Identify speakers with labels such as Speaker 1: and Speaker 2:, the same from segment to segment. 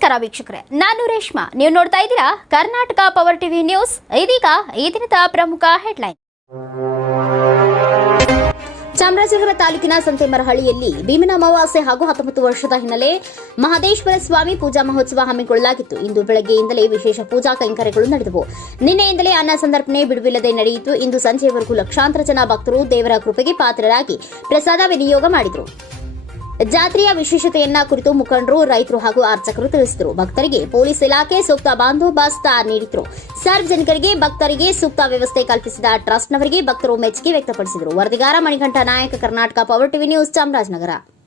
Speaker 1: ನಮಸ್ಕಾರ ವೀಕ್ಷಕರೇ, ನಾನು ರೇಷ್ಮಾ. ನೀವು ನೋಡ್ತಾ ಇದ್ದೀರಾ ಕರ್ನಾಟಕ ಪವರ್ ಟಿವಿ ನ್ಯೂಸ್ ಇದೀಗ ಈ ದಿನದ ಪ್ರಮುಖ ಹೆಡ್ಲೈನ್ ಚಾಮರಾಜನಗರ ತಾಲೂಕಿನ ಸಂತೆಮರಹಳ್ಳಿಯಲ್ಲಿ ಭೀಮನ ಅಮಾವಾಸ್ಯೆ ಹಾಗೂ ಹತ್ತೊಂಬತ್ತು ವರ್ಷದ ಹಿನ್ನೆಲೆ ಮಹದೇಶ್ವರ ಸ್ವಾಮಿ ಪೂಜಾ ಮಹೋತ್ಸವ ಹಮ್ಮಿಕೊಳ್ಳಲಾಗಿತ್ತು. ಇಂದು ಬೆಳಗ್ಗೆಯಿಂದಲೇ ವಿಶೇಷ ಪೂಜಾ ಕೈಂಕರ್ಯಗಳು ನಡೆದವು. ನಿನ್ನೆಯಿಂದಲೇ ಅನ್ನ ಸಂದರ್ಪಣೆ ಬಿಡುವಿಲ್ಲದೆ ನಡೆಯಿತು. ಇಂದು ಸಂಜೆಯವರೆಗೂ ಲಕ್ಷಾಂತರ ಜನ ಭಕ್ತರು ದೇವರ ಕೃಪೆಗೆ ಪಾತ್ರರಾಗಿ ಪ್ರಸಾದ ವಿನಿಯೋಗ ಮಾಡಿದರು. ಜಾತ್ರೆಯ ವಿಶೇಷತೆಯನ್ನ ಕುರಿತು ಮುಖಂಡರು, ರೈತರು ಹಾಗೂ ಅರ್ಚಕರು ತಿಳಿಸಿದರು. ಭಕ್ತರಿಗೆ ಪೊಲೀಸ್ ಇಲಾಖೆ ಸೂಕ್ತ ಬಂದೋಬಸ್ತ್ ನೀಡಿದ್ರು ಸಾರ್ವಜನಿಕರಿಗೆ ಭಕ್ತರಿಗೆ ಸೂಕ್ತ ವ್ಯವಸ್ಥೆ ಕಲ್ಪಿಸಿದ ಟ್ರಸ್ಟ್ನವರಿಗೆ ಭಕ್ತರು ಮೆಚ್ಚುಗೆ ವ್ಯಕ್ತಪಡಿಸಿದರು. ವರದಿಗಾರ Manikantha Nayaka, Karnataka power TV news Chamarajanagar.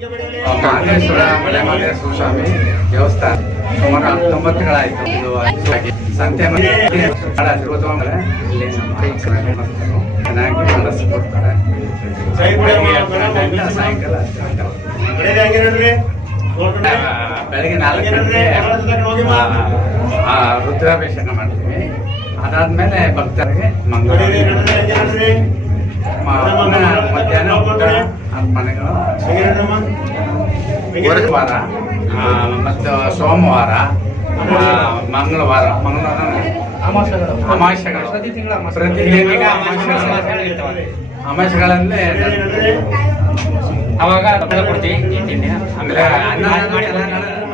Speaker 2: ಹಂಗೆ. ಹಿಂಗೆ
Speaker 3: ಮಹದೇಶ್ವರ ಮಲೆ ಸ್ವಾಮಿ ದೇವಸ್ಥಾನ ಸುಮಾರು ಹತ್ತೊಂಬತ್ತುಗಳಾಯ್ತು ಇದು ಆಗಿ ಸಂತೆ ಮನೆ ಅದ್ಭುತವಾಗಿದೆ. ಇಲ್ಲಿ ನಮ್ಮ ಚೆನ್ನಾಗಿ ನಡೆಸ್ಕೊಡ್ತಾರೆ ಸಾಯಂಕಾಲ
Speaker 2: ಹಂಗೆ
Speaker 3: ಬೆಳಗ್ಗೆ ನಾಲ್ಕು ಆ, ರುದ್ರಾಭಿಷೇಕ ಮಾಡ್ತೀವಿ ಅದಾದ್ಮೇಲೆ ಭಕ್ತರಿಗೆ
Speaker 2: ಮಂಗಳೂರು ಹಂಗೆ.
Speaker 3: ಮಧ್ಯಾಹ್ನ ಗುರುವಾರ ಮತ್ತು ಸೋಮವಾರ ಮಂಗಳವಾರ ಮಂಗಳವಾರ ಅಮಾವಾಸ್ಯೆಗಳು. ಪ್ರತಿ ತಿಂಗಳು
Speaker 2: ನಡ್ರಿ.
Speaker 4: ಅವಾಗ ಕೊಡ್ತೀವಿ
Speaker 3: ಆಮೇಲೆ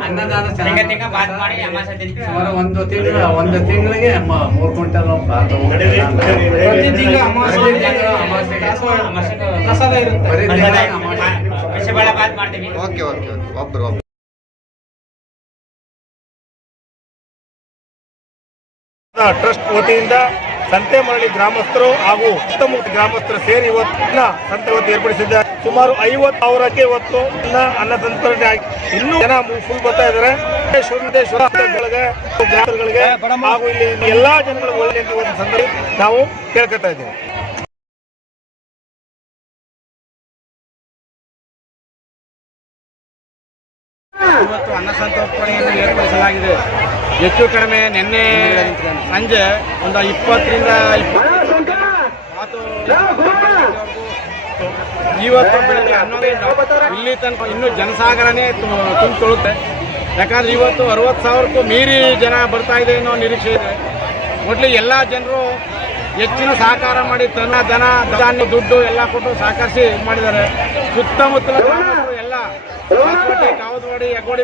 Speaker 3: ಅನ್ನದಾನ ಸುಮಾರು ಒಂದು ತಿಂಗಳ ಒಂದು ತಿಂಗಳಿಗೆ ಮೂರು ಕ್ವಿಂಟಲ್ ಭಾತ ಪ್ರಸಾದ ಇರುತ್ತೆ.
Speaker 5: ಓಕೆ ಓಕೆ ಒಬ್ರು ಒಬ್ರು.
Speaker 2: ಟ್ರಸ್ಟ್ ವತಿಯಿಂದ ಸಂತೆಮರಳಿ ಗ್ರಾಮಸ್ಥರು ಹಾಗೂ ಸುತ್ತಮುತ್ತ ಗ್ರಾಮಸ್ಥರು ಸೇರಿ ಇವತ್ತಿನ ಸಂತೆ ಇವತ್ತು ಏರ್ಪಡಿಸಿದ್ದಾರೆ. ಸುಮಾರು ಐವತ್ತು ಸಾವಿರಕ್ಕೆ ಇವತ್ತು ಅನ್ನ ಅನ್ನ ಸಂತರಣೆ ಆಗಿ ಇನ್ನೂ ಜನ ಫುಲ್ ಬರ್ತಾ ಇದಾರೆ ಗ್ರಾಮಗಳಿಗೆ ಹಾಗೂ ಇಲ್ಲಿ ಎಲ್ಲಾ ಜನಗಳು ಒಳ್ಳೆ ಅಂತ ಒಂದು ಸಂದರ್ಭ ನಾವು ಕೇಳ್ಕೊತಾ ಇದ್ದೀವಿ.
Speaker 6: ಇವತ್ತು ಅನ್ನ ಸಂತೋಪಣೆಯನ್ನು ಏರ್ಪಡಿಸಲಾಗಿದೆ. ಹೆಚ್ಚು ಕಡಿಮೆ ನಿನ್ನೆ ಸಂಜೆ ಒಂದು ಇಪ್ಪತ್ತರಿಂದ ಇವತ್ತು ಬೆಳಗ್ಗೆ ಹನ್ನೊಂದರಿಂದ ಇಲ್ಲಿ ತನಕ ಇನ್ನೂ ಜನಸಾಗರನೇ ತುಂಬಿಕೊಳ್ಳುತ್ತೆ ಯಾಕಂದ್ರೆ ಇವತ್ತು ಅರವತ್ತು ಸಾವಿರಕ್ಕೂ ಮೀರಿ ಜನ ಬರ್ತಾ ಇದೆ ಅನ್ನೋ ನಿರೀಕ್ಷೆ ಇದೆ. ಒಟ್ಲಿ ಎಲ್ಲ ಜನರು ಹೆಚ್ಚಿನ ಸಹಕಾರ ಮಾಡಿ ತನ್ನ ಜನ ಧಾನ್ಯ ದುಡ್ಡು ಎಲ್ಲ ಕೊಟ್ಟು ಸಹಕರಿಸಿ ಮಾಡಿದ್ದಾರೆ. ಸುತ್ತಮುತ್ತಲ ಎಲ್ಲ ಕಾವದವಾಡಿ ಯಗೋಡಿ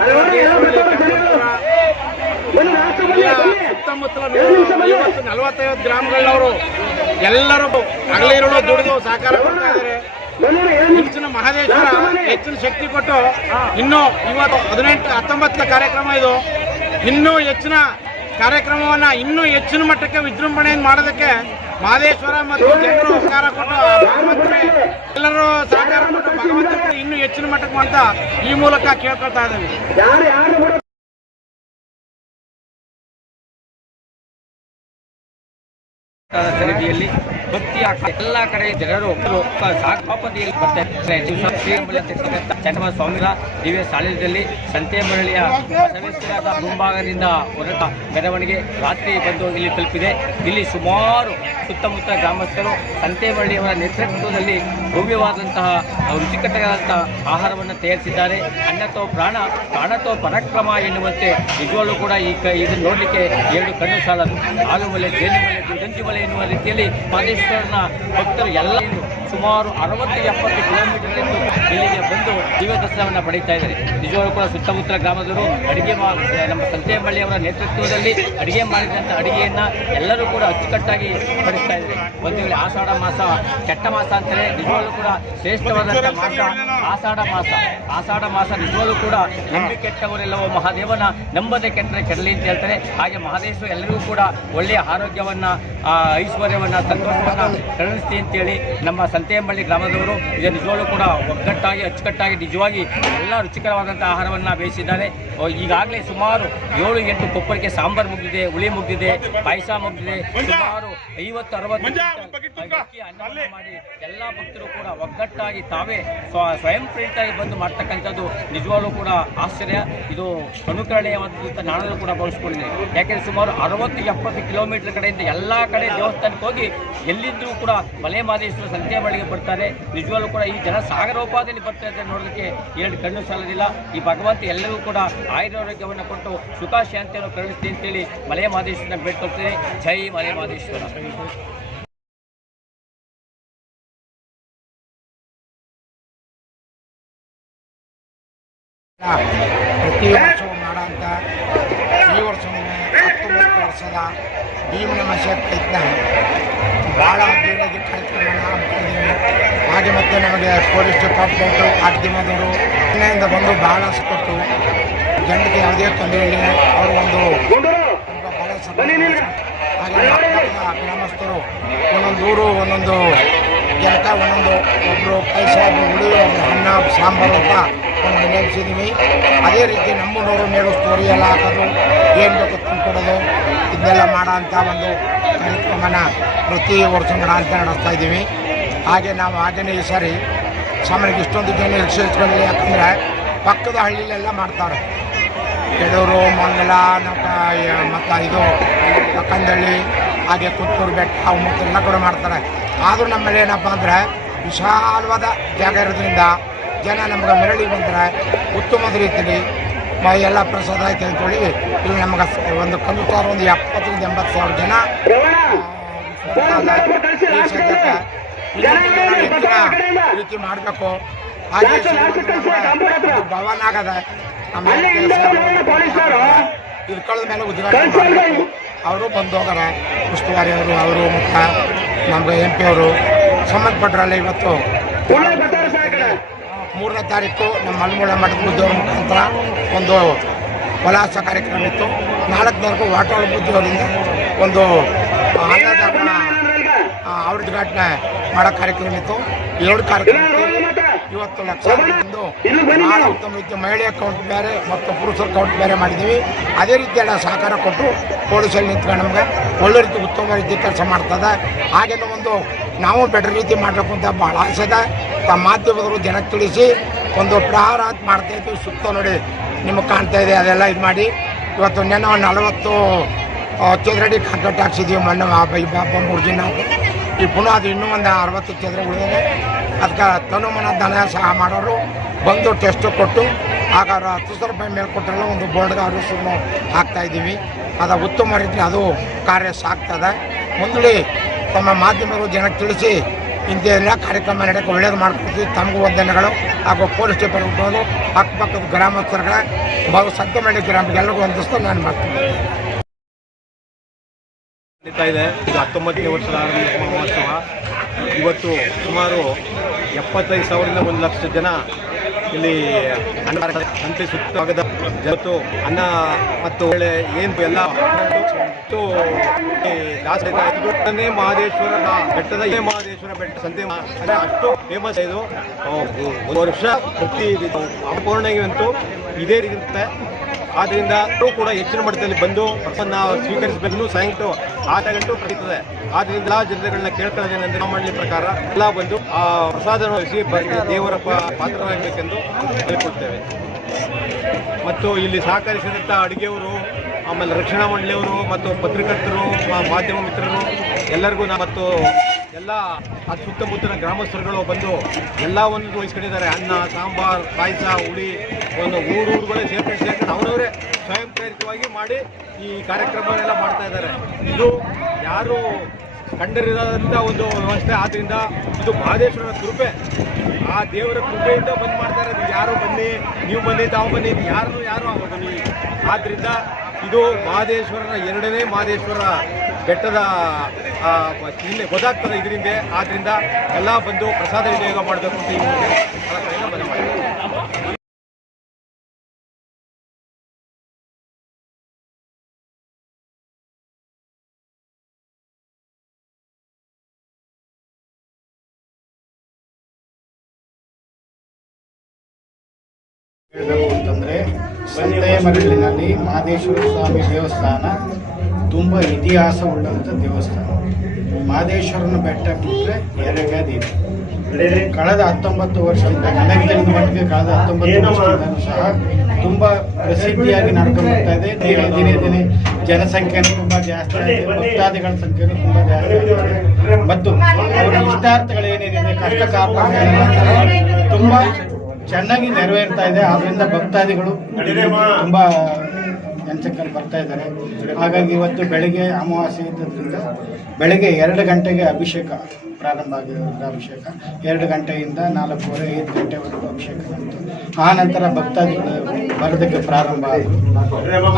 Speaker 6: ಸುತ್ತಮುತ್ತಲ ನಲವತ್ತೈವತ್ತು ಗ್ರಾಮಗಳವರು ಎಲ್ಲರೂ ಹಗಲಿರುಳು ದುಡಿದು ಸಹಕಾರ ಕೊಡ್ತಾ ಇದ್ದಾರೆ. ಹೆಚ್ಚಿನ ಮಹದೇಶ್ವರ ಹೆಚ್ಚಿನ ಶಕ್ತಿ ಕೊಟ್ಟು ಇನ್ನು ಇವತ್ತು ಹದಿನೆಂಟು ಹತ್ತೊಂಬತ್ತನ ಕಾರ್ಯಕ್ರಮ ಇದು. ಇನ್ನೂ ಹೆಚ್ಚಿನ ಕಾರ್ಯಕ್ರಮವನ್ನ ಇನ್ನೂ ಹೆಚ್ಚಿನ ಮಟ್ಟಕ್ಕೆ ವಿಜೃಂಭಣೆಯನ್ನು ಮಾಡೋದಕ್ಕೆ ಮಹದೇಶ್ವರ ಮತ್ತು ಜನರು ಸಹಕಾರ ಕೊಟ್ಟು ಎಲ್ಲರೂ ಸಹಕಾರ ಕೊಟ್ಟು ಭಗವಂತನಿಗೆ ಇನ್ನೂ ಹೆಚ್ಚಿನ ಮಟ್ಟಕ್ಕೆ ಮಾಡ್ತಾ ಈ ಮೂಲಕ ಕೇಳ್ಕೊಳ್ತಾ ಇದ್ದೀವಿ.
Speaker 5: ಸನ್ನಿಧಿಯಲ್ಲಿ ಭಕ್ತಿ ಎಲ್ಲ ಕಡೆ ಜನರು ಸಾಕಾಪದಿಯಲ್ಲಿ ಬರ್ತಾರೆ ಸ್ವಾಮಿಗಳ ದಿವ್ಯ ಸಾಲಿನಲ್ಲಿ ಸಂತೆ ಮರಳಿಯ ಬಸವೇಶ್ವರದ ಮುಂಭಾಗದಿಂದ ಹೊರಟ ಮೆರವಣಿಗೆ ರಾತ್ರಿ ಬಂದು ಇಲ್ಲಿ ತಲುಪಿದೆ. ಇಲ್ಲಿ ಸುಮಾರು ಸುತ್ತಮುತ್ತ ಗ್ರಾಮಸ್ಥರು ಸಂತೆ ಮರಳಿಯವರ ನೇತೃತ್ವದಲ್ಲಿ ಭವ್ಯವಾದಂತಹ ರುಚಿಕಟ್ಟವಾದಂತಹ ಆಹಾರವನ್ನು ತಯಾರಿಸಿದ್ದಾರೆ. ಅನ್ನತೋ ಪ್ರಾಣ ಪ್ರಾಣತೋ ಪರಾಕ್ರಮ ಎನ್ನುವಂತೆ ನಿಜವಾಗ್ಲೂ ಕೂಡ ಈ ಕ ಇದನ್ನು ನೋಡಲಿಕ್ಕೆ ಎರಡು ಕಣ್ಣು ಸಾಲದು. ಆಲುಮಲೆ, ಜೇನುಮಲೆ ದುರ್ಗಂಜಿಮಲೆ ಎನ್ನುವ ರೀತಿಯಲ್ಲಿ ಮಹದೇಶ್ವರನ ಭಕ್ತರು ಎಲ್ಲ ಸುಮಾರು ಅರವತ್ತು ಎಪ್ಪತ್ತು ಕಿಲೋಮೀಟರ್ ಇಲ್ಲಿಗೆ ಬಂದು ದಿವ್ಯ ದರ್ಶನವನ್ನು ಪಡೀತಾ ಇದ್ದಾರೆ. ನಿಜವಾಗೂ ಕೂಡ ಸುತ್ತಮುತ್ತಲ ಗ್ರಾಮದವರು ಅಡಿಗೆ ನಮ್ಮ ಸಂತೆಯಂಬಳ್ಳಿಯವರ ನೇತೃತ್ವದಲ್ಲಿ ಅಡಿಗೆ ಮಾಡಿದಂಥ ಅಡಿಗೆಯನ್ನು ಎಲ್ಲರೂ ಕೂಡ ಅಚ್ಚುಕಟ್ಟಾಗಿ ಪಡಿಸ್ತಾ ಇದ್ದಾರೆ. ಒಂದು ವೇಳೆ ಆಷಾಢ ಮಾಸ, ಕೆಟ್ಟ ಮಾಸ ಅಂತಲೇ ನಿಜವಾಗ್ಲೂ ಕೂಡ ಶ್ರೇಷ್ಠವಾದಂಥ ಮಾಸ, ಆಷಾಢ ಮಾಸ. ಆಷಾಢ ಮಾಸ ನಿಜವಾಗ್ಲೂ ಕೂಡ ನಂಬಿ ಕೆಟ್ಟವರೆಲ್ಲವೋ ಮಹಾದೇವನ ನಂಬದೆ ಕೆಟ್ಟರೆ ಕೆಡಲಿ ಅಂತ ಹೇಳ್ತಾರೆ. ಹಾಗೆ ಮಹಾದೇಶ್ವರ ಎಲ್ಲರಿಗೂ ಕೂಡ ಒಳ್ಳೆಯ ಆರೋಗ್ಯವನ್ನ ಐಶ್ವರ್ಯವನ್ನು, ಸಂತೋಷವನ್ನು ಕರುಣಿಸ್ತೀನಿ ಕರುಣಿಸ್ತಿ ಅಂತೇಳಿ ನಮ್ಮ ಸಂತೆಯಂಬಳ್ಳಿ ಗ್ರಾಮದವರು ಇದು ನಿಜವಾಗ್ಲೂ ಕೂಡ ಒಗ್ಗಟ್ಟಾಗಿ ಅಚ್ಚುಕಟ್ಟಾಗಿ ನಿಜವಾಗಿ ಎಲ್ಲ ರುಚಿಕರವಾದಂಥ ಆಹಾರವನ್ನು ಬೇಯಿಸಿದ್ದಾರೆ. ಈಗಾಗಲೇ ಸುಮಾರು ಏಳು ಎಂಟು ಕೊಪ್ಪರಿಗೆ ಸಾಂಬಾರು ಮುಗಿದಿದೆ ಹುಳಿ ಮುಗಿದಿದೆ ಪಾಯಸ ಮುಗಿದಿದೆ. ಸುಮಾರು ಐವತ್ತು ಅರವತ್ತು ಮಾಡಿ ಎಲ್ಲ ಭಕ್ತರು ಕೂಡ ಒಗ್ಗಟ್ಟಾಗಿ ತಾವೇ ಸ್ವ, ಸ್ವಯಂ ಪ್ರೇರಿತಾಗಿ ಬಂದು ಮಾಡ್ತಕ್ಕಂಥದ್ದು ನಿಜವಾಗ್ಲೂ ಕೂಡ ಆಶ್ಚರ್ಯ. ಇದು ಅನುಕರಣೀಯವಾದಂಥ ನಾನು ಕೂಡ ಬಳಸ್ಕೊಂಡಿದೆ. ಯಾಕೆಂದರೆ ಸುಮಾರು ಅರವತ್ತು, ಎಪ್ಪತ್ತು ಕಿಲೋಮೀಟರ್ ಕಡೆಯಿಂದ ಎಲ್ಲ ಕಡೆ ದೇವಸ್ಥಾನಕ್ಕೆ ಹೋಗಿ ಎಲ್ಲಿದ್ದರೂ ಕೂಡ ಮಲೆ ಮಾದೇಶ್ವರ ಸಂತೆ ಬಳಿಗೆ ಬರ್ತಾರೆ. ನಿಜವಾಗ್ಲೂ ಕೂಡ ಈ ಜನ ಸಾಗರೋಪಾದಿಯಲ್ಲಿ ಬರ್ತಾ ಇದ್ದಾರೆ ನೋಡೋದಕ್ಕೆ ಎರಡು ಕಣ್ಣು ಸಾಲದಿಲ್ಲ. ಈ ಭಗವಂತ ಎಲ್ಲರಿಗೂ ಕೂಡ ಆಯುರಾರೋಗ್ಯವನ್ನು ಕೊಟ್ಟು ಸುಖ, ಶಾಂತಿಯನ್ನು ಕರುಣಿಸ್ತೀನಿ ಅಂತೇಳಿ ಮಲೆ ಮಾದೇಶ್ವರನ ಬೇಡ್ಕೊಳ್ತೇನೆ. ಜೈ ಮಲೆ ಮಾದೇಶ್ವರ
Speaker 7: ಪ್ರತಿ ವರ್ಷವೂ ಮಾಡೋಂಥ ಈ ವರ್ಷ ಹತ್ತೊಂಬತ್ತು ವರ್ಷದ ಭೀಮನ ಮಸೆ ಪ್ರಯತ್ನ ಭಾಳ ಅದ್ದೂರಿಯಾಗಿ ಕಾರ್ಯಕ್ರಮನ ಹಮ್ಮಿಕೊಂಡಿದ್ದೀವಿ ಹಾಗೆ ಮತ್ತೆ ನಮಗೆ ಪೊಲೀಸ್ ಡಿಪಾರ್ಟ್ಮೆಂಟು ಮಾಧ್ಯಮದವರು ಮನೆಯಿಂದ ಬಂದು ಭಾಳ ಕೊಟ್ಟು ಜನರಿಗೆ ಯಾವುದೇ ತೊಂದರೆ ಇಲ್ಲ ಅವರು ಒಂದು ಸಂತೋಷ. ಹಾಗೆ ಗ್ರಾಮಸ್ಥರು ಒಂದೊಂದು ಊರು ಒಂದೊಂದು ಜನಕ ಒಂದೊಂದು ಒಬ್ಬರು ಪಾಯಸ ಹುಡುಗಿ ಹುಳಿ ಒಬ್ಬರು ಅನ್ನ ಸಾಂಬಾರು ಅಂತ ಒಂದು ನೆನೆಸಿದ್ದೀವಿ ಅದೇ ರೀತಿ ನಮ್ಮೂರು ಮೇಲೂ ಸ್ಟೋರಿ ಎಲ್ಲ ಹಾಕೋದು, ಏನು ಬೇಕು ಕೊಡೋದು ಇದನ್ನೆಲ್ಲ ಮಾಡೋಂಥ ಒಂದು ಕಾರ್ಯಕ್ರಮನ ಪ್ರತಿ ವರ್ಷ ಅಂತ ನಡೆಸ್ತಾ ಇದ್ದೀವಿ. ಹಾಗೆ ನಾವು ಹಾಗೆಯೇ ಈ ಸಾರಿ ಸಾಮಾನ್ಯಕ್ಕೆ ಇಷ್ಟೊಂದು ಜನ ಇಟ್ಕೊಂಡಿಲ್ಲ ಯಾಕಂದರೆ ಪಕ್ಕದ ಹಳ್ಳಿಲೆಲ್ಲ ಮಾಡ್ತಾರೆ. ಕೆಡೂರು ಮಂಗಲ ಮತ್ತು ಇದು, ಪಕ್ಕಂದಳ್ಳಿ, ಹಾಗೆ ಕುತ್ತೂರು ಬೆಟ್ಟ ಅವು ಮತ್ತೆಲ್ಲ ಕಡೆ ಮಾಡ್ತಾರೆ. ಆದರೂ ನಮ್ಮಲ್ಲಿ ಏನಪ್ಪ ಅಂದರೆ ವಿಶಾಲವಾದ ಜಾಗ ಇರೋದ್ರಿಂದ ಜನ ನಮ್ಗೆ ಮರಳಿ ಬಂದ್ರೆ ಉತ್ತಮದ ರೀತಿಯಲ್ಲಿ ಎಲ್ಲ ಪ್ರಸಾದ ಆಯ್ತು ಅಂತೇಳಿ ಇಲ್ಲಿ ನಮಗೆ ಒಂದು ಸಾವಿರ ಒಂದು ಎಪ್ಪತ್ತರಿಂದ ಎಂಬತ್ತು ಸಾವಿರ ಜನ ರೀತಿ ಮಾಡಬೇಕು. ಹಾಗೆ ಭವನ ಆಗದ ಆಮೇಲೆ ಇದು ಕಳೆದ ಮೇಲೆ ಉದ್ಘಾಟನೆ ಮಾಡಬೇಕು ಅವರು ಬಂದು ಹೋಗಾರ ಉಸ್ತುವಾರಿ ಅವರು ಅವರು ಮತ್ತು ನಮ್ಗೆ ಎಂ ಪಿ ಅವರು ಸಂಬಂಧಪಟ್ಟರಲ್ಲ ಇವತ್ತು. ಮೂರನೇ ತಾರೀಕು ನಮ್ಮ ಮಲ್ಮೂಳ ಮಠದ ಬುದ್ಧಿಯವರ ಮುಖಾಂತರ ಒಂದು ಉಲ್ಲಾಸ ಕಾರ್ಯಕ್ರಮ ಇತ್ತು. ನಾಲ್ಕನೇವರೆಗೂ ವಾಟಾಳ ಬುದ್ಧಿಯವರಿಂದ ಒಂದು ಅನ್ನದಾನ ಉದ್ಘಾಟನೆ ಮಾಡೋ ಕಾರ್ಯಕ್ರಮ ಇತ್ತು. ಎರಡು ಕಾರ್ಯಕ್ರಮ ಇವತ್ತು ಲಕ್ಷ ಒಂದು ಭಾಳ ಉತ್ತಮ ರೀತಿ ಮಹಿಳೆ ಅಕೌಂಟ್ ಬೇರೆ ಮತ್ತು ಪುರುಷರ ಅಕೌಂಟ್ ಬೇರೆ ಮಾಡಿದ್ದೀವಿ. ಅದೇ ರೀತಿ ಎಲ್ಲ ಸಹಕಾರ ಕೊಟ್ಟು ಪೊಲೀಸಲ್ಲಿ ನಿಂತ್ಕೊಂಡು ನಮಗೆ ಒಳ್ಳೆ ರೀತಿ ಉತ್ತಮ ರೀತಿ ಕೆಲಸ ಮಾಡ್ತದೆ. ಹಾಗೆ ಒಂದು ನಾವು ಬೆಟರ್ ರೀತಿ ಮಾಡಬೇಕು ಅಂತ ಭಾಳ ಆಸೆ ಇದೆ. ತಮ್ಮ ಮಾಧ್ಯಮದವರು ಜನಕ್ಕೆ ತಿಳಿಸಿ ಒಂದು ಪ್ರಹಾರ ಅಂತ ಮಾಡ್ತಾ ಸುತ್ತ ನೋಡಿ ನಿಮಗೆ ಕಾಣ್ತಾ ಇದೆ, ಅದೆಲ್ಲ ಇದು ಮಾಡಿ. ಇವತ್ತು ನೆನ್ನೆ ಒಂದು ನಲವತ್ತು ಚದರಡಿ ಕಾಂಕ್ರೀಟ್ ಹಾಕ್ಸಿದ್ದೀವಿ, ಮೊನ್ನೆ ಮೂರು ದಿನ. ಈ ಪುನಃ ಅದು ಇನ್ನೂ ಒಂದು ಅರವತ್ತು ಚದರ ಉಳಿದಿದೆ. ಅದಕ್ಕೆ ತನುಮನ ದನ ಸಹ ಮಾಡೋರು ಬಂದು ಟೆಸ್ಟು ಕೊಟ್ಟು, ಆಗ ಹತ್ತು ಸಾವಿರ ರೂಪಾಯಿ ಮೇಲೆ ಕೊಟ್ಟರೆಲ್ಲ ಒಂದು ಬೋರ್ಡ್ಗೆ ಅವರು ಹಾಕ್ತಾಯಿದ್ದೀವಿ ಅದು ಉತ್ತಮ ರೀತಿ ಅದು ಕಾರ್ಯ ಸಾಕ್ತದೆ ಮುಂದೆ ತಮ್ಮ ಮಾಧ್ಯಮಗಳು ಜನಕ್ಕೆ ತಿಳಿಸಿ ಇಂಥೆಲ್ಲ ಕಾರ್ಯಕ್ರಮ ನಡೆಯೋಕ್ಕೆ ಒಳ್ಳೇದು ಮಾಡ್ಕೊಡ್ತೀವಿ. ತಮಗೂ ವಂದನೆಗಳು. ಹಾಗೂ ಪೊಲೀಸ್ ಡಿಪಾರ್ಟ್ಮೆಂಟ್ ಅಕ್ಕಪಕ್ಕದ ಗ್ರಾಮಸ್ಥರುಗಳ ಬಹು ಸಂತಮಳ್ಳಿ ಗ್ರಾಮಕ್ಕೆಲ್ಲರಿಗೂ ಒಂದಿಸ್ತು ನಾನು ಮಾಡ್ತೀನಿ
Speaker 8: ನಡೀತಾ ಇದೆ. ಇದು ಹತ್ತೊಂಬತ್ತನೇ ವರ್ಷದ ಮಹೋತ್ಸವ. ಇವತ್ತು ಸುಮಾರು ಎಪ್ಪತ್ತೈದು ಸಾವಿರದಿಂದ ಒಂದು ಲಕ್ಷ ಜನ ಇಲ್ಲಿ ಅನ್ನ ಸಂತೆ ಸುತ್ತವಾಗದ ಜಗತ್ತು, ಅನ್ನ ಮತ್ತು ಒಳ್ಳೆ ಏನು ಎಲ್ಲ ಮತ್ತು ಒಂದನೇ ಮಹದೇಶ್ವರನ ಬೆಟ್ಟದ ಮಹದೇಶ್ವರ ಬೆಟ್ಟ ಸಂತೆ ಅಷ್ಟು ಫೇಮಸ್ ಇದು. ವರ್ಷ ಪ್ರತಿ ಇದು ಸಂಪೂರ್ಣವಂತೂ ಇದೇ ರೀತಿ ಇರುತ್ತೆ. ಆದ್ದರಿಂದ ಅವರು ಕೂಡ ಹೆಚ್ಚಿನ ಮಟ್ಟದಲ್ಲಿ ಬಂದು ಪ್ರಸನ್ನ ಸ್ವೀಕರಿಸಬೇಕು. ಸಾಯಂಕಾಲ ಆಟ ಗಂಟು ಪಡೀತದೆ ಆದ್ದರಿಂದ ಎಲ್ಲ ಜನತೆಗಳನ್ನ ನಮ್ಮ ಮಂಡಳಿ ಪ್ರಕಾರ ಎಲ್ಲ ಬಂದು, ಆ ಪ್ರಸಾದ ದೇವರ ಪಾತ್ರರಾಗಬೇಕೆಂದು ಹೇಳ್ಕೊಡ್ತೇವೆ ಮತ್ತು ಇಲ್ಲಿ ಸಹಕರಿಸಿದಂಥ ಅಡುಗೆಯವರು ಆಮೇಲೆ ರಕ್ಷಣಾ ಮಂಡಳಿಯವರು ಮತ್ತು ಪತ್ರಕರ್ತರು ಮಾಧ್ಯಮ ಮಿತ್ರರು ಎಲ್ಲರಿಗೂ ಮತ್ತು ಎಲ್ಲ ಆ ಸುತ್ತಮುತ್ತಲ ಗ್ರಾಮಸ್ಥರುಗಳು ಬಂದು ಎಲ್ಲವನ್ನು ವಹಿಸ್ಕೊಂಡಿದ್ದಾರೆ. ಅನ್ನ, ಸಾಂಬಾರ್, ಪಾಯಸ, ಹುಳಿ, ಒಂದು ಊರೂರುಗಳೇ ಸೇರ್ಕೊಂಡು ಸೇರ್ಕೊಂಡು ಅವರವರೇ ಸ್ವಯಂ ಪ್ರೇರಿತವಾಗಿ ಮಾಡಿ ಈ ಕಾರ್ಯಕ್ರಮಗಳೆಲ್ಲ ಮಾಡ್ತಾ ಇದ್ದಾರೆ. ಇದು ಯಾರು ಕಂಡರಿದಂಥ ಒಂದು ವ್ಯವಸ್ಥೆ. ಆದ್ದರಿಂದ ಇದು ಮಹದೇಶ್ವರನ ಕೃಪೆ. ಆ ದೇವರ ಕೃಪೆಯಿಂದ ಬಂದ್ ಮಾಡ್ತಾ ಇರೋದು ಯಾರು ಬನ್ನಿ, ನೀವು ಬನ್ನಿ, ತಾವು ಬನ್ನಿ ಯಾರನ್ನು ಯಾರು ಬನ್ನಿ ಆದ್ದರಿಂದ ಇದು ಮಹದೇಶ್ವರನ ಎರಡನೇ ಮಹದೇಶ್ವರ ಬೆಟ್ಟದ ಇಲ್ಲಿ ಗೊತ್ತಾಗ್ತದೆ ಇದರಿಂದ. ಆದ್ದರಿಂದ ಎಲ್ಲ ಬಂದು ಪ್ರಸಾದ ವಿನಿಯೋಗ ಮಾಡಬೇಕು ಅಂತ ಈ
Speaker 9: ಅಂತಂದರೆ ಸಂತೆಯ ಮರಳಿನಲ್ಲಿ ಮಹದೇಶ್ವರ ಸ್ವಾಮಿ ದೇವಸ್ಥಾನ ತುಂಬ ಇತಿಹಾಸ ಉಳ್ಳಂಥ ದೇವಸ್ಥಾನ. ಮಹದೇಶ್ವರನ ಬೆಟ್ಟ ಬಿಟ್ಟರೆ ಎರಗದಿದೆ ಕಳೆದ ಹತ್ತೊಂಬತ್ತು ವರ್ಷದಿಂದ ನನಗೆ ತಿಳಿದ ಮಟ್ಟಿಗೆ ಕಳೆದ ಹತ್ತೊಂಬತ್ತು ವರ್ಷದಿಂದ ಸಹ ತುಂಬ ಪ್ರಸಿದ್ಧಿಯಾಗಿ ನಡ್ಕೊಂಡು ಬರ್ತಾ ಇದೆ. ದಿನೇ ದಿನೇ ದಿನೇ ಜನಸಂಖ್ಯೆನೂ ತುಂಬ ಜಾಸ್ತಿ ಆಗಿದೆ. ಭಕ್ತಾದಿಗಳ ಸಂಖ್ಯೆನೂ ತುಂಬ ಜಾಸ್ತಿ ಆಗಿದೆ. ಮತ್ತು ಅವರ ಇಷ್ಟಾರ್ಥಗಳೇನೇನಿದೆ ಕಷ್ಟ ಕಾರ್ಪಣ್ಯ ತುಂಬ ಚೆನ್ನಾಗಿ ನೆರವೇರ್ತಾ ಇದೆ. ಆದ್ರಿಂದ ಭಕ್ತಾದಿಗಳು ತುಂಬಾ ಜನಸಂಖ್ಯೆಯಲ್ಲಿ ಬರ್ತಾ ಇದ್ದಾರೆ. ಹಾಗಾಗಿ ಇವತ್ತು ಬೆಳಿಗ್ಗೆ ಅಮಾವಾಸ್ಯೆ ಇದ್ದದ್ರಿಂದ ಬೆಳಿಗ್ಗೆ ಎರಡು ಗಂಟೆಗೆ ಅಭಿಷೇಕ ಪ್ರಾರಂಭ ಆಗಿರೋದ್ರ ಅಭಿಷೇಕ. ಎರಡು ಗಂಟೆಯಿಂದ ನಾಲ್ಕೂವರೆ ಐದು ಗಂಟೆವರೆಗೂ ಅಭಿಷೇಕ ಬಂತು. ಆ ನಂತರ ಭಕ್ತಾದಿಗಳು ಬರೋದಕ್ಕೆ ಪ್ರಾರಂಭ ಆಯಿತು.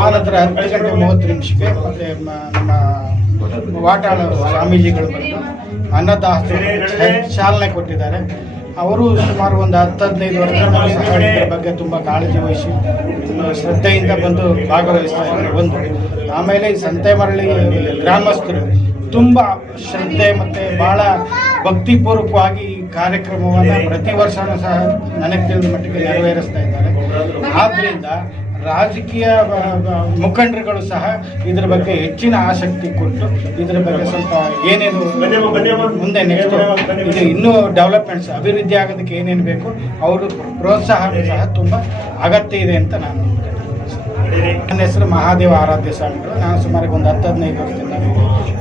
Speaker 9: ಆ ನಂತರ ಹತ್ತು ಗಂಟೆ ಮೂವತ್ತು ನಿಮಿಷಕ್ಕೆ ಮತ್ತೆ ನಮ್ಮ ವಾಟಾಳ ಸ್ವಾಮೀಜಿಗಳು ಬಂದು ಅನ್ನದಾಸ ಚಾಲನೆ ಕೊಟ್ಟಿದ್ದಾರೆ. ಅವರು ಸುಮಾರು ಒಂದು ಹತ್ತು, ಹದಿನೈದು ವರ್ಷಗಳ ಸಹ ಬಗ್ಗೆ ತುಂಬ ಕಾಳಜಿ ವಹಿಸಿ ಶ್ರದ್ಧೆಯಿಂದ ಬಂದು ಭಾಗವಹಿಸ್ತಾ ಇದ್ದಾರೆ. ಒಂದು, ಆಮೇಲೆ ಈ ಸಂತೆ ಮರಳಿ ಗ್ರಾಮಸ್ಥರು ತುಂಬ ಶ್ರದ್ಧೆ ಮತ್ತು ಭಾಳ ಭಕ್ತಿಪೂರ್ವಕವಾಗಿ ಕಾರ್ಯಕ್ರಮವನ್ನು ಪ್ರತಿ ವರ್ಷವೂ ಸಹ ನನಗೆ ತಿಳಿದ ಮಟ್ಟಿಗೆ ನೆರವೇರಿಸ್ತಾ ಇದ್ದಾರೆ. ಆದ್ದರಿಂದ ರಾಜಕೀಯ ಮುಖಂಡರುಗಳು ಸಹ ಇದರ ಬಗ್ಗೆ ಹೆಚ್ಚಿನ ಆಸಕ್ತಿ ಕೊಟ್ಟು ಇದರ ಬಗ್ಗೆ ಸ್ವಲ್ಪ ಏನೇನು ಮುಂದೆ ನೆಕ್ಸ್ಟ್ ಇದು ಇನ್ನೂ ಡೆವಲಪ್ಮೆಂಟ್ಸ್ ಅಭಿವೃದ್ಧಿ ಆಗೋದಕ್ಕೆ ಏನೇನು ಬೇಕು, ಅವರು ಪ್ರೋತ್ಸಾಹ ಸಹ ತುಂಬ ಅಗತ್ಯ ಇದೆ ಅಂತ ನಾನು ನನ್ನ ಹೆಸರು ಮಹಾದೇವ ಆರಾಧ್ಯ ಸ್ವಾಮಿಗಳು ನಾನು ಸುಮಾರು ಒಂದು ಹತ್ತು ಹದಿನೈದು ವರ್ಷದಿಂದ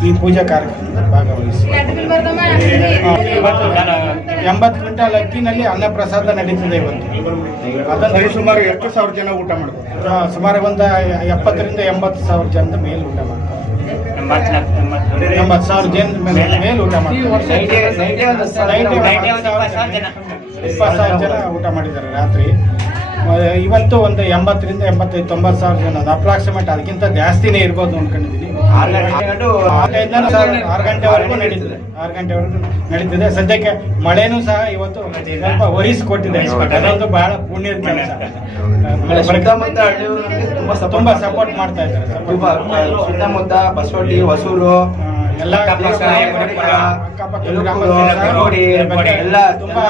Speaker 9: ಈ ಪೂಜಾ ಕಾರ್ಯಕ್ರಮದಲ್ಲಿ ಭಾಗವಹಿಸಿ ಎಂಬತ್ತು ಕ್ವಿಂಟಾಲ್ ಅಕ್ಕಿನಲ್ಲಿ ಅನ್ನಪ್ರಸಾದ ನಡೀತದೆ ಇವತ್ತು. ಅದನ್ನು ಸುಮಾರು ಎಷ್ಟು ಸಾವಿರ ಜನ ಊಟ ಮಾಡ್ತಾರೆ? ಸುಮಾರು ಒಂದು ಎಪ್ಪತ್ತರಿಂದ ಎಂಬತ್ತು ಸಾವಿರ ಜನದ ಮೇಲೆ ಊಟ ಮಾಡ್ತಾರೆ. ಎಂಬತ್ತು ಸಾವಿರ ಜನ ಮೇಲೆ ಮೇಲೆ ಊಟ ಮಾಡ್ತಾರೆ. ಇಪ್ಪತ್ತು ಸಾವಿರ ಜನ ಊಟ ಮಾಡಿದ್ದಾರೆ ರಾತ್ರಿ. ಇವತ್ತು ಒಂದು ಎಂಬತ್ತರಿಂದ ಎಂಬತ್ತೈದು ತೊಂಬತ್ತು ಸಾವಿರ ಜನ ಅಪ್ರಾಕ್ಸಿಮೇಟ್ ಅದಕ್ಕಿಂತ ಜಾಸ್ತಿನೇ ಇರ್ಬೋದು ಅನ್ಕೊಂಡಿದ್ದೀನಿ ಆರು ಗಂಟೆವರೆಗೂ ನಡೀತದೆ. ಆರು ಗಂಟೆವರೆಗೂ ನಡೀತದೆ. ಸದ್ಯಕ್ಕೆ ಮಳೆನೂ ಸಹ ಇವತ್ತು ಸ್ವಲ್ಪ ವಹಿಸ್ಕೊಟ್ಟಿದೆ ಅದೊಂದು ಬಹಳ ಪುಣ್ಯದ ಕೆಲಸ.
Speaker 10: ತುಂಬಾ
Speaker 9: ಸಪೋರ್ಟ್ ಮಾಡ್ತಾ ಇದ್ದಾರೆ.
Speaker 10: ಸುತ್ತಮುತ್ತ ಬಸವಳ್ಳಿ ಹೊಸೂರು
Speaker 9: ಎಲ್ಲ
Speaker 10: ನೋಡಿ, ಎಲ್ಲ
Speaker 9: ತುಂಬಾ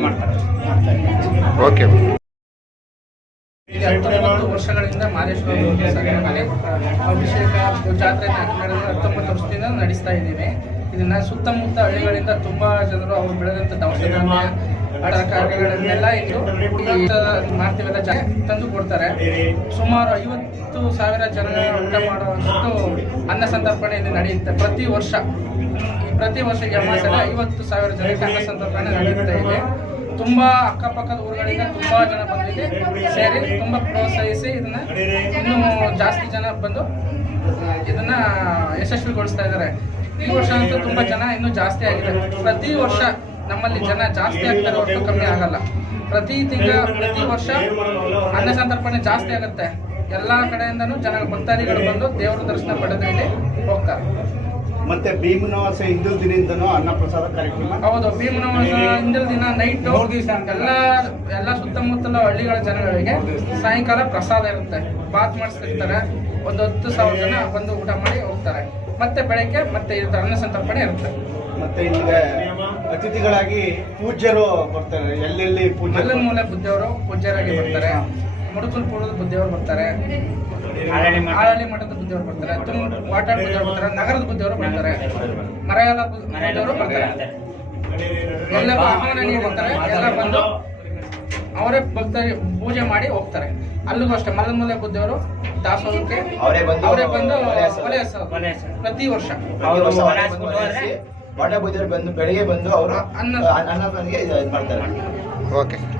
Speaker 10: ಮಾಡ್ತಾರೆ. ಓಕೆ.
Speaker 11: ವರ್ಷಗಳಿಂದ ಮಾದೇಶ್ವರ ದೇವಸ್ಥಾನದಲ್ಲಿ ಅಭಿಷೇಕ ಜಾತ್ರೆ ಹತ್ತೊಂಬತ್ತು ವರ್ಷದಿಂದ ನಡೆಸ್ತಾ ಇದ್ದೀವಿ. ಇದನ್ನ ಸುತ್ತಮುತ್ತ ಹಳ್ಳಿಗಳಿಂದ ತುಂಬಾ ಜನರು ಅವರು ಬೆಳೆದಂತ ದವಸ ಕಾರ್ಯಗಳನ್ನೆಲ್ಲ ಇಟ್ಟು ಮಾಡ್ತೀವಿ ಮಾಡ್ತೀವಲ್ಲ ಜನ ತಂದು ಕೊಡ್ತಾರೆ. ಸುಮಾರು ಐವತ್ತು ಸಾವಿರ ಜನ ಊಟ ಮಾಡುವಷ್ಟು ಅನ್ನ ಸಂತರ್ಪಣೆ ಇಲ್ಲಿ ನಡೆಯುತ್ತೆ ಪ್ರತಿ ವರ್ಷ. ಪ್ರತಿ ವರ್ಷ ಅಮಾಸೆಲ್ಲ ಐವತ್ತು ಸಾವಿರ ಜನಕ್ಕೆ ಅನ್ನ ಸಂತರ್ಪಣೆ ನಡೆಯುತ್ತಾ ಇದೆ ತುಂಬ ಅಕ್ಕಪಕ್ಕದ ಊರುಗಳಿಂದ ತುಂಬ ಜನ ಬಂದಿದೆ, ಸೇರಿ ತುಂಬ ಪ್ರೋತ್ಸಾಹಿಸಿ ಇದನ್ನ ಇನ್ನೂ ಜಾಸ್ತಿ ಜನ ಬಂದು ಇದನ್ನ ಯಶಸ್ವಿಗೊಳಿಸ್ತಾ ಇದ್ದಾರೆ. ಈ ವರ್ಷ ಅಂತೂ ತುಂಬ ಜನ ಇನ್ನೂ ಜಾಸ್ತಿ ಆಗಿದೆ. ಪ್ರತಿ ವರ್ಷ ನಮ್ಮಲ್ಲಿ ಜನ ಜಾಸ್ತಿ ಆಗ್ತಾರೆ ಹೊರತು ಕಮ್ಮಿ ಆಗಲ್ಲ. ಪ್ರತಿ ತಿಂಗಳ ಪ್ರತಿ ವರ್ಷ ಅನ್ನ ಸಂತರ್ಪಣೆ ಜಾಸ್ತಿ ಆಗುತ್ತೆ. ಎಲ್ಲ ಕಡೆಯಿಂದನು ಜನ ಭಕ್ತಾದಿಗಳು ಬಂದು ದೇವರ ದರ್ಶನ ಪಡೆದು ಇಲ್ಲಿ ಹೋಗ್ತಾರೆ.
Speaker 10: ಮತ್ತೆ ಭೀಮನವಾಸ ಹಿಂದೂ ದಿನದಿಂದನೂ ಅನ್ನ ಪ್ರಸಾದ ಕಾರ್ಯಕ್ರಮ?
Speaker 11: ಹೌದು ಭೀಮನವಾಸ ಹಿಂದಿನ ದಿನ ನೈಟ್ ಎಲ್ಲ ಎಲ್ಲ ಸುತ್ತಮುತ್ತಲ ಹಳ್ಳಿಗಳ ಜನಗಳಿಗೆ ಸಾಯಂಕಾಲ ಪ್ರಸಾದ ಇರುತ್ತೆ. ಬಾತ್ ಮಾಡಿಸ್ತಿರ್ತಾರೆ. ಒಂದು ಹತ್ತು ಸಾವಿರ ಜನ ಬಂದು ಊಟ ಮಾಡಿ ಹೋಗ್ತಾರೆ. ಮತ್ತೆ ಬೆಳಗ್ಗೆ ಮತ್ತೆ ಅನ್ನ ಸಂತರ್ಪಣೆ ಇರುತ್ತೆ.
Speaker 10: ಮತ್ತೆ ಇಲ್ಲಿಗೆ ಅತಿಥಿಗಳಾಗಿ ಪೂಜ್ಯರು ಬರ್ತಾರೆ. ಎಲ್ಲೆಲ್ಲಿ
Speaker 11: ಪೂಜೆ ಮೂಲೆ ಬುದ್ಧಿಯವರು ಪೂಜ್ಯರಾಗಿ ಬರ್ತಾರೆ. ಮುಡುಕಲ್ಪುರದ ಬುದ್ಧಿಯವರು ಬರ್ತಾರೆ. ಆಳಹಳ್ಳಿ ಮಠದ ಬುದ್ಧಿಯವರು ಬರ್ತಾರೆ. ತುಮಕೂರು ವಾಟಾಡ್ ಬುದ್ಧಿಯವರು ಬರ್ತಾರೆ. ನಗರದ ಬುದ್ಧಿಯವರು ಬರ್ತಾರೆ. ಮರಯಾಲ ಬುದ್ಧಿಯವರು ಬರ್ತಾರೆ. ಎಲ್ಲ ಆಹ್ವಾನ ನೀಡಿರ್ತಾರೆ ಎಲ್ಲ ಬಂದು ಅವರೇ ಭಕ್ತರಿ ಪೂಜೆ ಮಾಡಿ ಹೋಗ್ತಾರೆ. ಅಲ್ಲಿಗೂ ಅಷ್ಟೇ. ಮಲದ ಮೂಲೆ ಬುದ್ಧಿಯವರು ದಾಸೋಹಕ್ಕೆ
Speaker 10: ಅವರೇ ಬಂದು. ಒಲೆ
Speaker 11: ಪ್ರತಿ ವರ್ಷ.
Speaker 10: ವಾಟ ಪೂಜ್ಯರು ಬಂದು ಬೆಳಿಗ್ಗೆ ಬಂದು ಅವರು
Speaker 11: ಅನ್ನ
Speaker 10: ಅನ್ನದಾನಿಗೆ ಇದು ಮಾಡ್ತಾರೆ.
Speaker 7: ಓಕೆ.